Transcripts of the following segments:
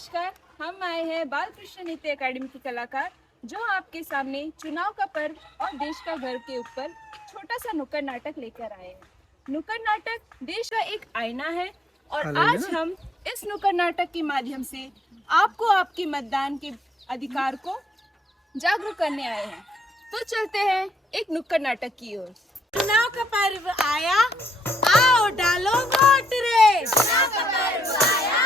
नमस्कार। हम आए हैं बाल कृष्ण नृत्य अकेडमी के कलाकार जो आपके सामने चुनाव का पर्व और देश का गर्व के ऊपर छोटा सा नुक्कड़ नाटक लेकर आए हैं। नुक्कड़ नाटक देश का एक आईना है और आज हम इस नुक्कड़ नाटक के माध्यम से आपको आपके मतदान के अधिकार को जागरूक करने आए हैं। तो चलते हैं एक नुक्कड़ नाटक की ओर। चुनाव का पर्व आया, आओ डालो वोट रे। चुनाव का पर्व आया,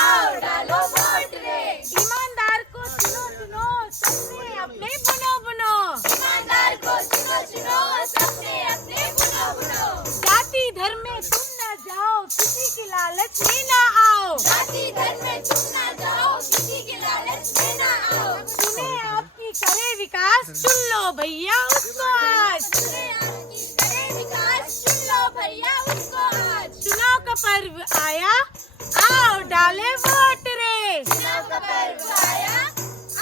आओ डालो वोट रे। ईमानदार को चुनो चुनो, सबने अपने बुनो बुनो। ईमानदार को चुनो चुनो, सबने अपने बुनो बुनो। जाति धर्म में तुम न जाओ, किसी की लालच में ना आओ। जाति धर्म में तुम ना जाओ, किसी के लालच में ना आओ। चुने आपकी करे विकास, चुन लो भैया उसको आज। चुने आपकी करे विकास, चुन लो भैया उसको आज। चुनाव का पर्व आया, आओ डाले वोट रे। चुनाव का पर्व आया,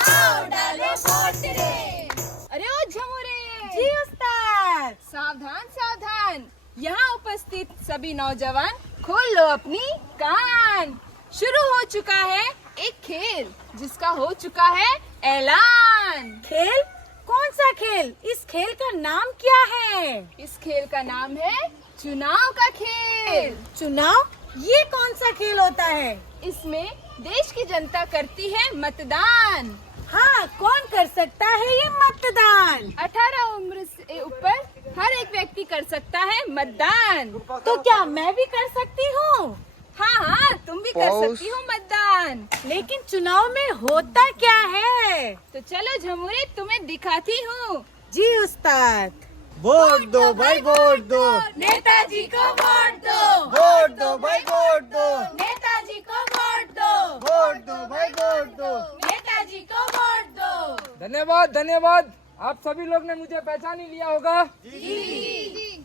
आओ डालो वोट रे। अरे ओ झमुरे! जी उस्ताद। सावधान सावधान, यहाँ उपस्थित सभी नौजवान खोल लो अपनी कान। शुरू हो चुका है एक खेल जिसका हो चुका है ऐलान। खेल? कौन सा खेल? इस खेल का नाम क्या है? इस खेल का नाम है चुनाव का खेल। चुनाव? ये कौन सा खेल होता है? इसमें देश की जनता करती है मतदान। हाँ, कौन कर सकता है ये मतदान? 18 उम्र से ऊपर हर एक व्यक्ति कर सकता है मतदान। तो क्या मैं भी कर सकती हूँ? हाँ हाँ, तुम भी कर सकती हो मतदान। लेकिन चुनाव में होता क्या है? तो चलो झमुरे, तुम्हें दिखाती हूँ। जी उस्ताद। वोट दो भाई, वोट दो। नेताजी को वोट दो। वोट दो भाई, वोट दो। नेताजी को वोट दो। वोट दो भाई, वोट दो। नेताजी को वोट दो। धन्यवाद धन्यवाद। आप सभी लोग ने मुझे पहचान ही लिया होगा। जी।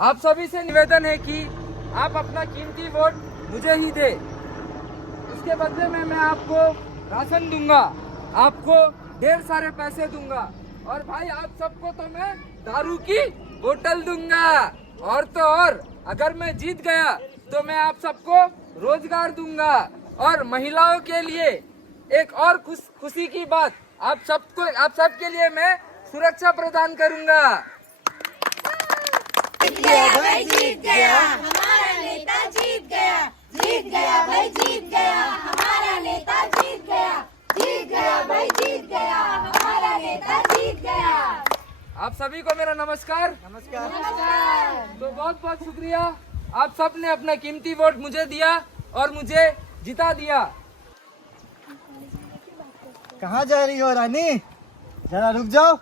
आप सभी से निवेदन है कि आप अपना कीमती वोट मुझे ही दे। उसके बदले में मैं आपको राशन दूंगा, आपको ढेर सारे पैसे दूंगा और भाई आप सबको तो मैं दारू की बोतल दूंगा। और तो और अगर मैं जीत गया तो मैं आप सबको रोजगार दूंगा और महिलाओं के लिए एक और खुशी की बात, आप सबके लिए मैं सुरक्षा प्रदान करूंगा। जीत गया भाई, जीत गया हमारा नेता, जीत गया। जीत गया भाई, जीत गया हमारा नेता, जीत गया। जीत गया भाई, जीत गया हमारा नेता, जीत गया। आप सभी को मेरा नमस्कार। नमस्कार। तो बहुत बहुत शुक्रिया, आप सब ने अपना कीमती वोट मुझे दिया और मुझे जिता दिया। कहाँ जा रही हो रानी? जरा रुक जाओ।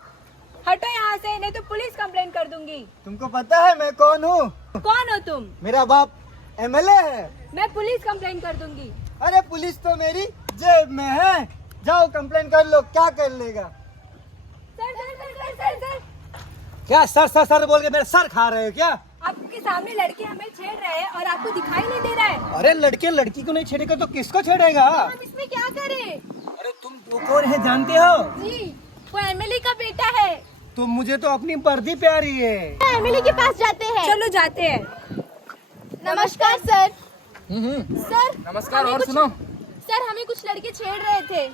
हटो यहाँ से, नहीं तो पुलिस कंप्लेन कर दूंगी। तुमको पता है मैं कौन हूँ? कौन हो तुम? मेरा बाप एमएलए है। मैं पुलिस कंप्लेन कर दूंगी। अरे पुलिस तो मेरी जेब में है। जाओ कंप्लेन कर लो, क्या कर लेगा? Sir sir sir sir sir sir, क्या सर सर सर बोल के मेरा सर खा रहे हो क्या? आपके सामने लड़के हमें छेड़ रहे हैं और आपको दिखाई नहीं दे रहा है। अरे लड़के लड़की को नहीं छेड़ेगा तो किसको छेड़ेगा? हम इसमें क्या करें? अरे तुम कौन है जानते हो? जी, वो एमएलए का बेटा है। तुम मुझे तो अपनी वर्दी प्यारी है। एमएलए के पास जाते हैं। चलो जाते हैं। नमस्कार सर। सर नमस्कार। हमें और कुछ- सुनो, सर हमें कुछ लड़के छेड़ रहे थे।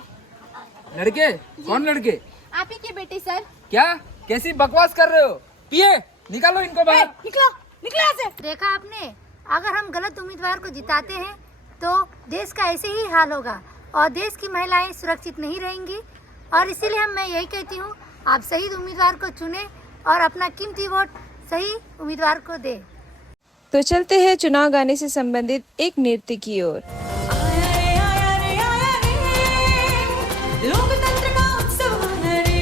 लड़के? कौन लड़के? आप ही के बेटे सर। क्या कैसी बकवास कर रहे हो? पिए, निकालो इनको बाहर। निकलो, निकलो यहाँ से। देखा आपने, अगर हम गलत उम्मीदवार को जिताते हैं तो देश का ऐसे ही हाल होगा और देश की महिलाएं सुरक्षित नहीं रहेंगी। और इसीलिए मैं यही कहती हूँ, आप सही उम्मीदवार को चुने और अपना कीमती वोट सही उम्मीदवार को दें। तो चलते हैं चुनाव गाने से संबंधित एक नृत्य की ओर। लोकतंत्र का उत्सव है रे।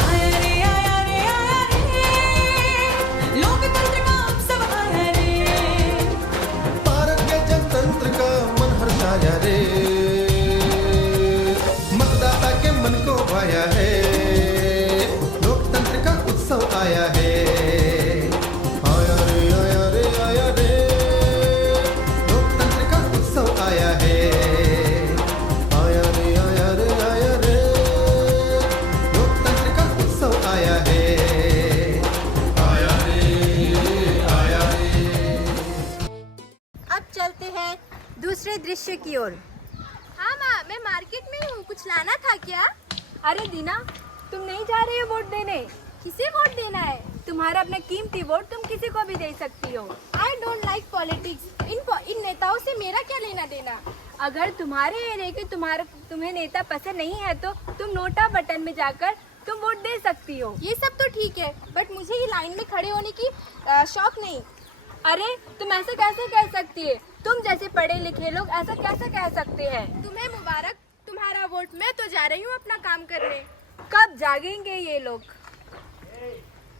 आया रे, आया रे, आया रे। लोकतंत्र का उत्सव है रे। भारत के जनतंत्र का मन हर्षाया रे। मतदाता के मन को भाया है। लोकतंत्र का उत्सव आया है। आया रे, आया रे, आया रे। लोकतंत्र का उत्सव आया है। आया रे, आया रे, आया रे। लोकतंत्र का उत्सव आया है। आया रे, आया रे। अब चलते हैं दूसरे दृश्य की ओर। हाँ माँ, मैं मार्केट में हूँ, कुछ लाना था क्या? अरे दीना, तुम नहीं जा रही हो वोट देने? किसे वोट देना है? तुम्हारा अपना कीमती वोट तुम किसी को भी दे सकती हो। I don't like politics. इन नेताओं से मेरा क्या लेना देना? अगर तुम्हारे एरिया के तुम्हें नेता पसंद नहीं है तो तुम नोटा बटन में जाकर तुम वोट दे सकती हो। ये सब तो ठीक है, बट मुझे ये लाइन में खड़े होने की शौक नहीं। अरे तुम ऐसा कैसे कह सकती है? तुम जैसे पढ़े लिखे लोग ऐसा कैसे कह सकते हैं? तुम्हें मुबारक, तुम्हारा वोट। मैं तो जा रही हूँ अपना काम करने। कब जागेंगे ये लोग?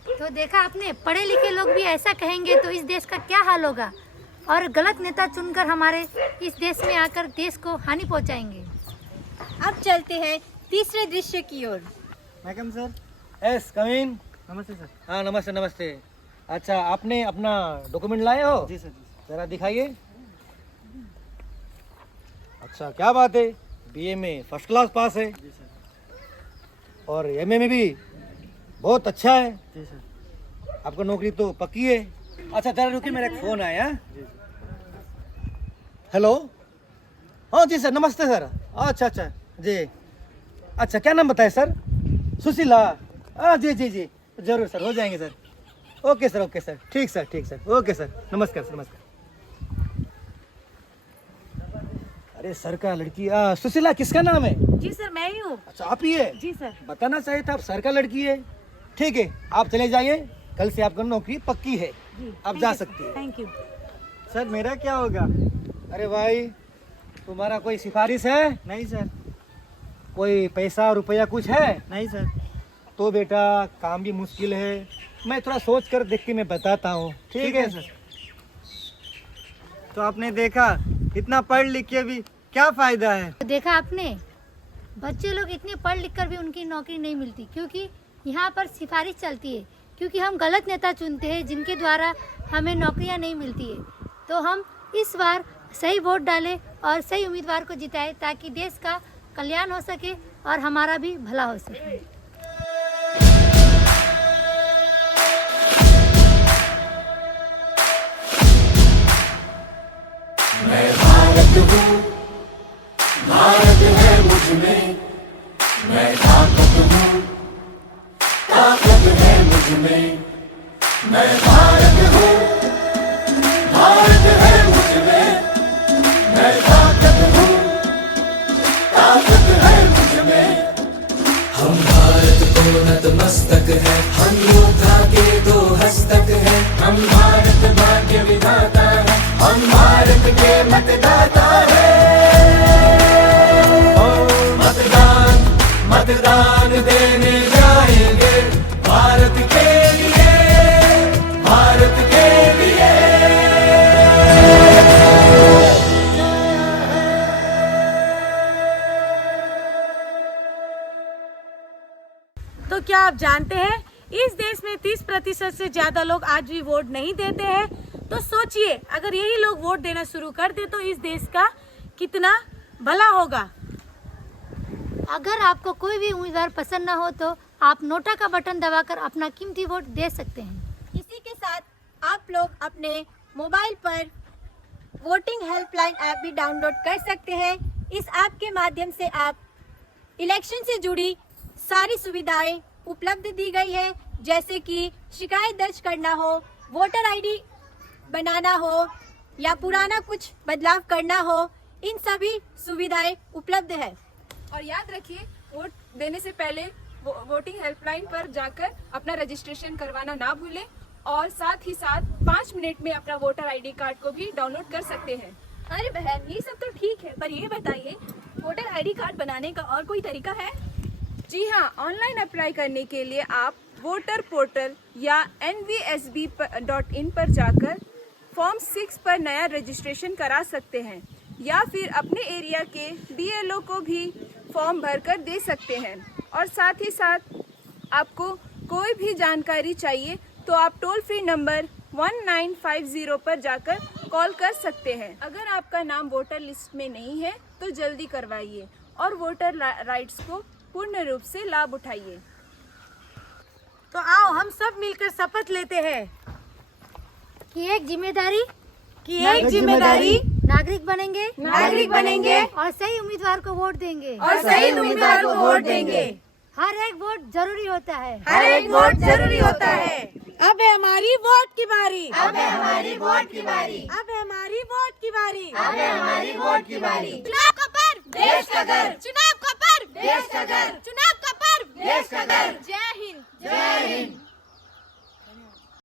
तो देखा आपने, पढ़े लिखे लोग भी ऐसा कहेंगे तो इस देश का क्या हाल होगा, और गलत नेता चुनकर हमारे इस देश में आकर देश को हानि पहुंचाएंगे। अब चलते हैं तीसरे दृश्य की ओर। Madam sir. Yes, come in. नमस्ते सर। हाँ नमस्ते नमस्ते। अच्छा, आपने अपना डॉक्यूमेंट लाए हो? जी सर। जरा दिखाइए। अच्छा, क्या बात है, बीए में फर्स्ट क्लास पास है। जी सर। और एमए में भी बहुत अच्छा है। जी सर। आपको नौकरी तो पक्की है। अच्छा जरा रुकिए, मेरा एक फोन आया। हेलो। हाँ जी सर, नमस्ते सर। अच्छा अच्छा जी। अच्छा, क्या नाम बताए सर? सुशीला। हाँ जी जी जी, जरूर सर, हो जाएंगे sir. Okay sir, okay sir, ठीक सर, ठीक सर, ओके सर, नमस्कार सर, नमस्कार। अरे सर का लड़की, सुशीला किसका नाम है? जी सर, मैं ही हूँ। अच्छा, आप ही है? जी सर। बताना चाहिए था, आप सर का लड़की है। ठीक है, आप चले जाइए, कल से आपका नौकरी पक्की है, आप जा सकती है। Thank you. सर मेरा क्या होगा? अरे भाई, तुम्हारा कोई सिफारिश है? नहीं सर। कोई पैसा रुपया कुछ है? नहीं सर। तो बेटा काम भी मुश्किल है, मैं थोड़ा सोच कर देख के मैं बताता हूँ। ठीक है सर। तो आपने देखा, इतना पढ़ लिख के भी क्या फायदा है? तो देखा आपने, बच्चे लोग इतने पढ़ लिख कर भी उनकी नौकरी नहीं मिलती, क्योंकि यहाँ पर सिफारिश चलती है, क्योंकि हम गलत नेता चुनते हैं जिनके द्वारा हमें नौकरियाँ नहीं मिलती है। तो हम इस बार सही वोट डालें और सही उम्मीदवार को जिताएं, ताकि देश का कल्याण हो सके और हमारा भी भला हो सके। मैं भारत हूँ, भारत है मुझ में, मैं ताकत हूँ, ताकत है मुझ में, मैं भारत हूँ, भारत है मुझ में, मैं ताकत हूँ, ताकत है मुझ में। हम भारत को नतमस्तक है, हम योद्धा के दो हस्तक है, हम भारत भाग्य विधाता है, हम भारत के मतदाता है। मतदान मतदान देने जाएंगे, भारत के लिए, भारत के लिए। तो क्या आप जानते हैं, इस देश में 30% से ज्यादा लोग आज भी वोट नहीं देते हैं। तो सोचिए, अगर यही लोग वोट देना शुरू कर दे तो इस देश का कितना भला होगा। अगर आपको कोई भी उम्मीदवार पसंद न हो तो आप नोटा का बटन दबाकर अपना कीमती वोट दे सकते हैं। इसी के साथ आप लोग अपने मोबाइल पर वोटिंग हेल्पलाइन ऐप भी डाउनलोड कर सकते हैं। इस ऐप के माध्यम से आप इलेक्शन से जुड़ी सारी सुविधाएं उपलब्ध दी गई है, जैसे कि शिकायत दर्ज करना हो, वोटर आईडी बनाना हो या पुराना कुछ बदलाव करना हो, इन सभी सुविधाएं उपलब्ध है। और याद रखिए, वोट देने से पहले वोटिंग हेल्पलाइन पर जाकर अपना रजिस्ट्रेशन करवाना ना भूलें, और साथ ही साथ 5 मिनट में अपना वोटर आईडी कार्ड को भी डाउनलोड कर सकते हैं। अरे बहन, ये सब तो ठीक है, पर ये बताइए, वोटर आईडी कार्ड बनाने का और कोई तरीका है? जी हाँ, ऑनलाइन अप्लाई करने के लिए आप वोटर पोर्टल या nvsb.in पर जाकर फॉर्म 6 पर नया रजिस्ट्रेशन करा सकते हैं, या फिर अपने एरिया के BLO को भी फॉर्म भरकर दे सकते हैं। और साथ ही साथ आपको कोई भी जानकारी चाहिए तो आप टोल फ्री नंबर 1950 पर जाकर कॉल कर सकते हैं। अगर आपका नाम वोटर लिस्ट में नहीं है तो जल्दी करवाइए और वोटर राइट्स को पूर्ण रूप से लाभ उठाइए। तो आओ हम सब मिलकर शपथ लेते हैं कि एक जिम्मेदारी कि एक जिम्मेदारी नागरिक बनेंगे और सही उम्मीदवार को वोट देंगे हर एक वोट जरूरी होता है अब है हमारी वोट की बारी चुनाव का पर्व देश का घर, चुनाव का पर्व देश का घर, चुनाव का पर्व देश का घर। जय हिंद।